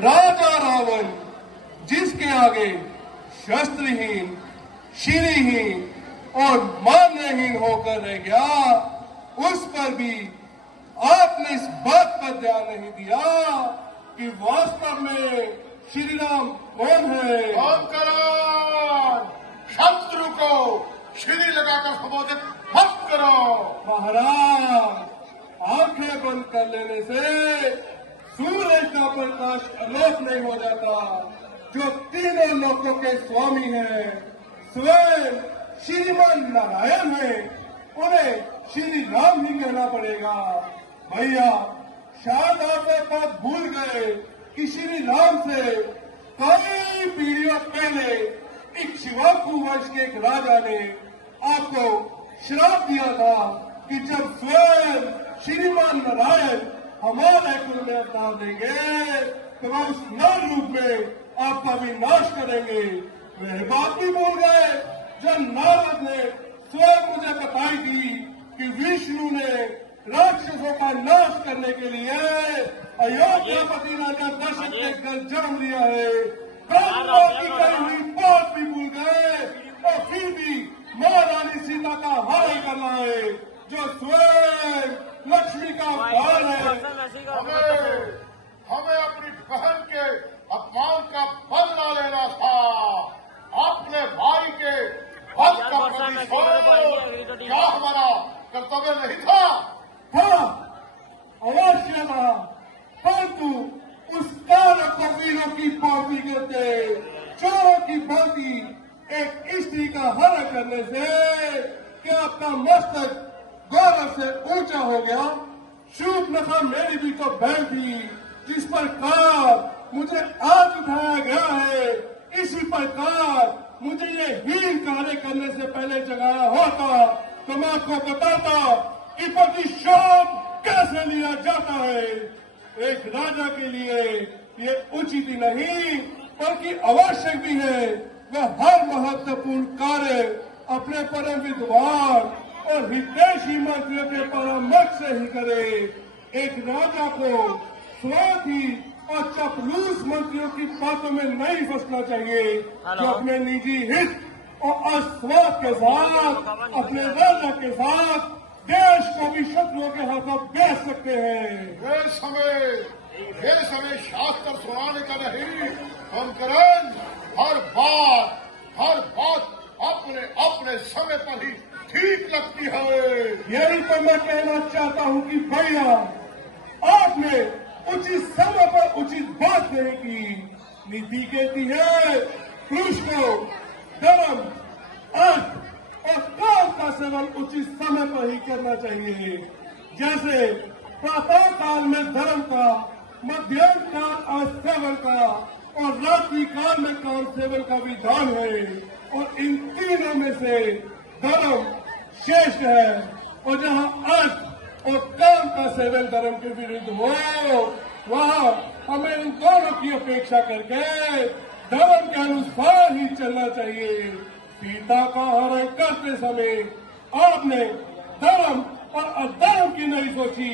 राजा रावण जिसके आगे शस्त्रहीन, श्रीहीन और मान्यहीन होकर रह गया, उस पर भी आपने इस बात पर ध्यान नहीं दिया कि वास्तव में श्री राम कौन है। शत्रु को श्री लगाकर संबोधित मत करो। महाराज, आंखें बंद कर लेने से सूरज का प्रकाश अलोप नहीं हो जाता। जो तीनों लोकों के स्वामी हैं, स्वयं श्रीमान नारायण हैं, उन्हें श्री राम ही कहना पड़ेगा। भैया, शायद आप एक बात भूल गए कि श्री राम से कई पीढ़ियों पहले इक्ष्वाकु वंश के एक राजा ने आपको श्राप दिया था कि जब स्वयं श्रीमान नारायण हमारे कुल में अवतार देंगे तो वह उस नर रूप में आपका विनाश करेंगे। वह बात भी भूल गए जब नारद ने स्वयं मुझे बताई थी कि विष्णु ने राक्षसों का नाश करने के लिए अयोध्यापति राजा दशरथ के घर जन्म लिया है। की कही हुई बात भी भूल गए और फिर भी महारानी सीता का हाल करना है, जो स्वयं लक्ष्मी का अवतार है। हमें अपनी बहन के अपमान का बदला लेना था। अपने भाई के वध का प्रतिशोध क्या हमारा कर्तव्य नहीं था? अवश्य था, परंतु उस काल कबीरों की पार्टी करते चोरों की भांति एक स्त्री का हरण करने से क्या आपका मस्तक गौरव से ऊंचा हो गया? शूर्पणखा मेरी भी तो बहन थी, जिस प्रकार मुझे आज उठाया गया है, इसी प्रकार मुझे ये हीन कार्य करने से पहले जगाया होता तो मैं आपको बताता कि प्रतिशोध कैसे लिया जाता है। एक राजा के लिए ये उचित ही नहीं बल्कि आवश्यक भी है वह हर महत्वपूर्ण कार्य अपने परम विद्वान और हितैषी मंत्रियों के परामर्श से ही करे। एक राजा को स्वार्थी और चपलूस मंत्रियों की बातों में नहीं फंसना चाहिए, जो अपने निजी हित और अस्वार्थ के साथ अपने राजा के साथ देश को भी शत्रुओं के हाथों बेच सकते हैं। ये समय शास्त्र सुनाने का नहीं, कुंभकर्ण हर बात अपने अपने समय पर ही ठीक लगती है। यही तो मैं कहना चाहता हूँ कि भैया, आपने उचित समय पर उचित बात नहीं की। नीति कहती है पुरुष को धर्म, अर्थ और काम का सेवन उचित समय पर ही करना चाहिए। जैसे प्रातः काल में धर्म का, मध्याह्न काल सेवन का और रात्रि काल में काम सेवन का विधान है, और इन तीनों में से धर्म श्रेष्ठ है। और जहाँ अर्थ और काम का सेवन धर्म के विरुद्ध हो, वहाँ हमें इन दोनों की अपेक्षा करके धर्म के अनुसार ही चलना चाहिए। सीता का हरण करते समय आपने धर्म और अधर्म की नहीं सोची,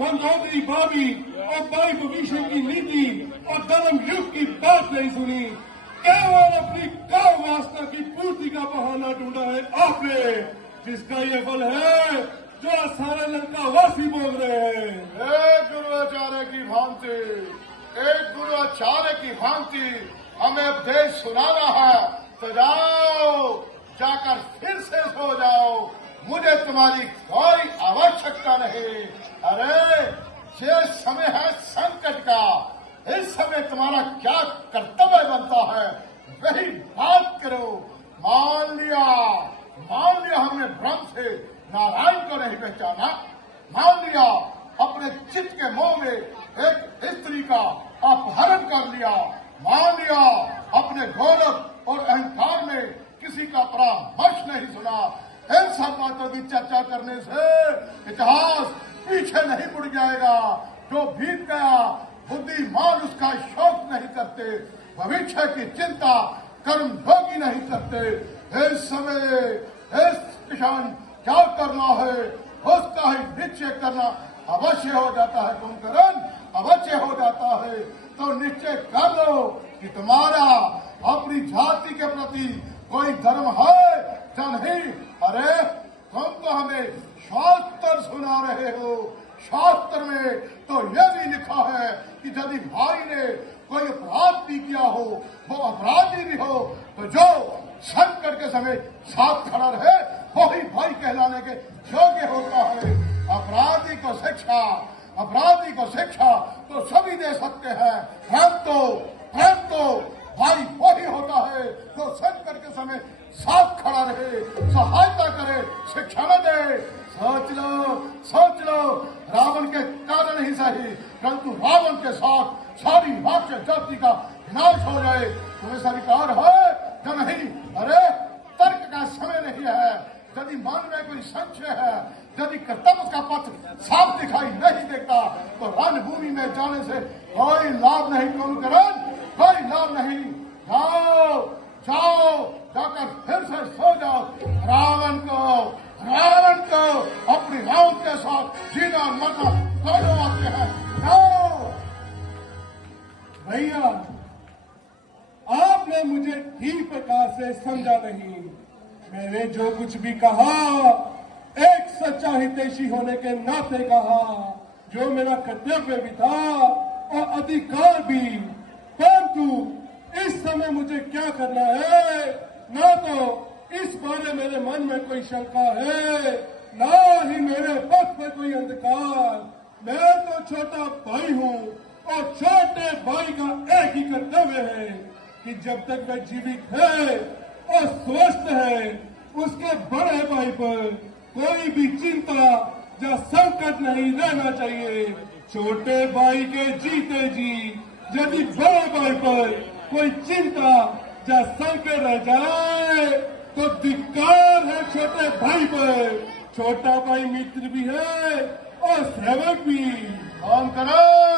मंदोदरी भाभी और भाई भविष्य की नीति और धर्म युग की बात नहीं सुनी। केवल अपनी काम वासना की पूर्ति का बहाना ढूंढा है आपने, जिसका ये फल है जो सारे लंकावासी बोल रहे हैं। एक गुरुआचार्य की भांति हमें उपदेश सुनाना है तो जाओ, जाकर फिर से सो जाओ। मुझे तुम्हारी कोई आवश्यकता नहीं। अरे ये समय है संकट का, इस समय तुम्हारा क्या कर्तव्य बनता है वही बात करो। मान लिया हमने भ्रम से नारायण को नहीं पहचाना, मान लिया अपने चित्त के मोह में एक स्त्री का अपहरण कर लिया, मान लिया अपने गौरव और अहंकार में किसी का परामर्श नहीं सुना। इन सब बातों की चर्चा करने से इतिहास पीछे नहीं मुड़ जाएगा। जो बीत गया बुद्धिमान उसका शोक नहीं करते, भविष्य की चिंता कर्म भोगी नहीं करते। इस समय इस किसान क्या करना है उसका ही निश्चय करना अवश्य हो जाता है। कुंभकर्ण अवश्य हो जाता है। तो निश्चय कर लो कि तुम्हारा अपनी जाति के प्रति कोई धर्म है या नहीं। अरे तुम तो हमें शास्त्र सुना रहे हो। शास्त्र में तो यह भी लिखा है कि यदि भाई ने कोई अपराध भी किया हो, वो अपराधी भी हो, तो जो संकट के समय साथ खड़ा रहे वही भाई कहलाने के योग्य होता है। अपराधी को शिक्षा तो सभी दे सकते हैं, प्रेम तो भाई वही होता है जो संकट के समय साथ खड़ा रहे, सहायता करे, शिक्षा न दे। सोच लो, रावण के कारण ही सही, परंतु रावण के साथ सारी राष्ट्र जाति का विनाश हो जाए। तुम्हें स्वीकार है या नहीं? अरे तर्क का समय नहीं है। यदि मन में कोई संशय है, यदि कर्तव्य का पथ साफ दिखाई नहीं देता, तो रणभूमि में जाने से कोई लाभ नहीं। कुंभकर्ण, कोई लाभ नहीं। जाओ, जाकर फिर से सो जाओ। रावण को अपनी रावण के साथ जीना मरना दोनों आते हैं। जाओ। भैया, आपने मुझे ठीक प्रकार से समझा नहीं। मैंने जो कुछ भी कहा एक सच्चा हितैषी होने के नाते कहा, जो मेरा कर्तव्य भी था और अधिकार भी। परंतु इस समय मुझे क्या करना है, ना तो इस बारे मेरे मन में कोई शंका है, ना ही मेरे पक्ष में कोई अंधकार। मैं तो छोटा भाई हूँ और छोटे भाई का एक ही कर्तव्य है कि जब तक वह जीवित है और स्वस्थ है, उसके बड़े भाई पर कोई भी चिंता या संकट नहीं रहना चाहिए। छोटे भाई के जीते जी यदि बड़े भाई पर कोई चिंता या संकट रह जाए तो धिक्कार है छोटे भाई पर। छोटा भाई मित्र भी है और सेवक भी। काम करो।